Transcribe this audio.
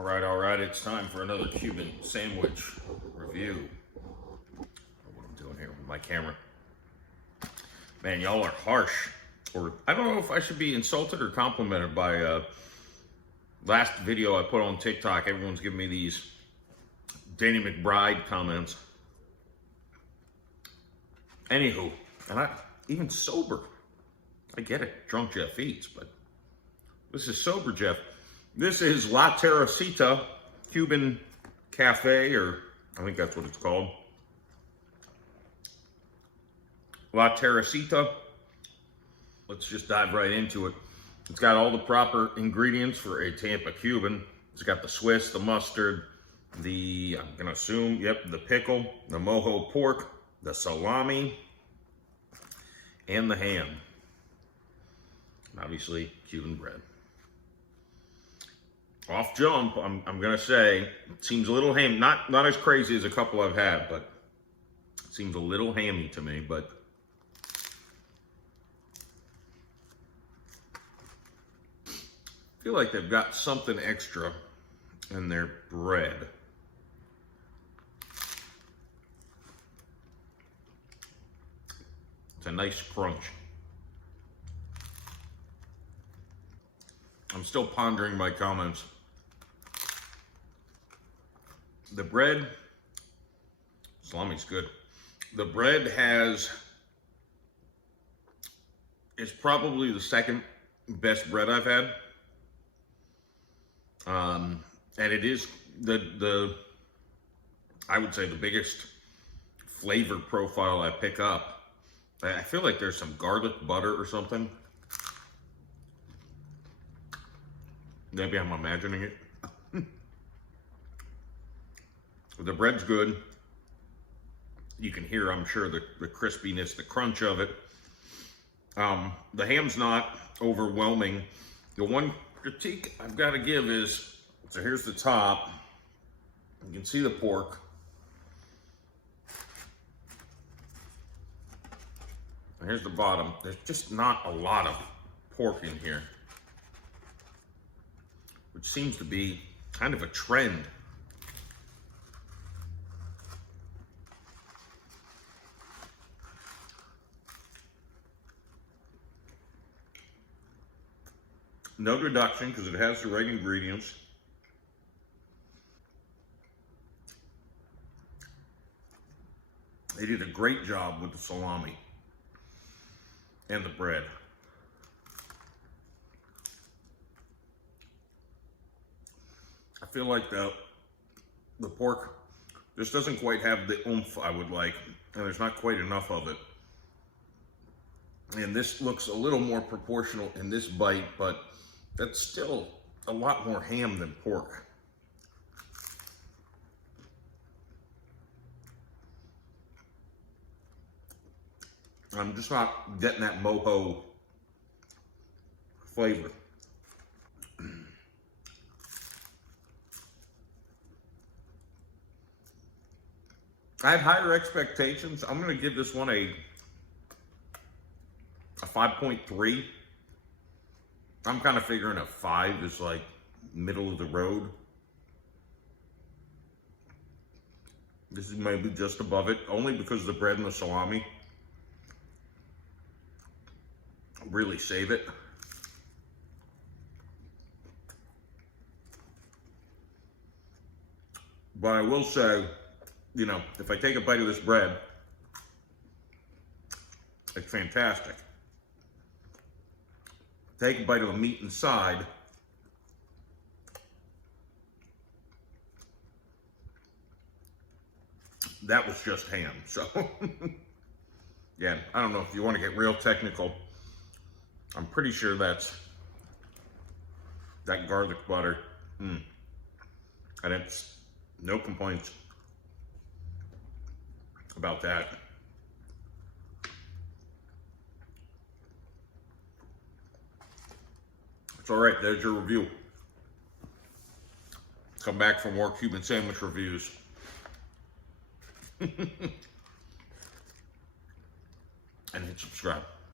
All right, it's time for another Cuban sandwich review. What I'm doing here with my camera. Man, y'all are harsh. Or I don't know if I should be insulted or complimented by last video I put on TikTok. Everyone's giving me these Danny McBride comments. Anywho, and even sober, I get it, drunk Jeff eats, but this is sober Jeff. This is La Teresita Cuban Cafe, or I think that's what it's called. La Teresita. Let's just dive right into it. It's got all the proper ingredients for a Tampa Cuban. It's got the Swiss, the mustard, the, I'm gonna assume, yep, the pickle, the mojo pork, the salami, and the ham. And obviously, Cuban bread. Off jump, I'm gonna say, it seems a little ham, not as crazy as a couple I've had, but it seems a little hammy to me, but I feel like they've got something extra in their bread. It's a nice crunch. I'm still pondering my comments. The bread, salami's good. The bread is probably the second best bread I've had. And it is I would say the biggest flavor profile I pick up. I feel like there's some garlic butter or something. Maybe I'm imagining it. The bread's good. You can hear, I'm sure, the crispiness, the crunch of it. The ham's not overwhelming. The one critique I've got to give is, so here's the top. You can see the pork. And here's the bottom. There's just not a lot of pork in here, which seems to be kind of a trend. No reduction because it has the right ingredients. They did a great job with the salami and the bread. I feel like the pork just doesn't quite have the oomph I would like, and there's not quite enough of it. And this looks a little more proportional in this bite, but that's still a lot more ham than pork. I'm just not getting that mojo flavor. I have higher expectations. I'm going to give this one a 5.3. I'm kind of figuring a 5 is like middle of the road. This is maybe just above it, only because the bread and the salami really save it. But I will say, you know, if I take a bite of this bread, it's fantastic. Take a bite of the meat inside. That was just ham. So, yeah, I don't know if you want to get real technical. I'm pretty sure that's that garlic butter. And it's no complaints about that. All right, there's your review. Come back for more Cuban sandwich reviews. And hit subscribe.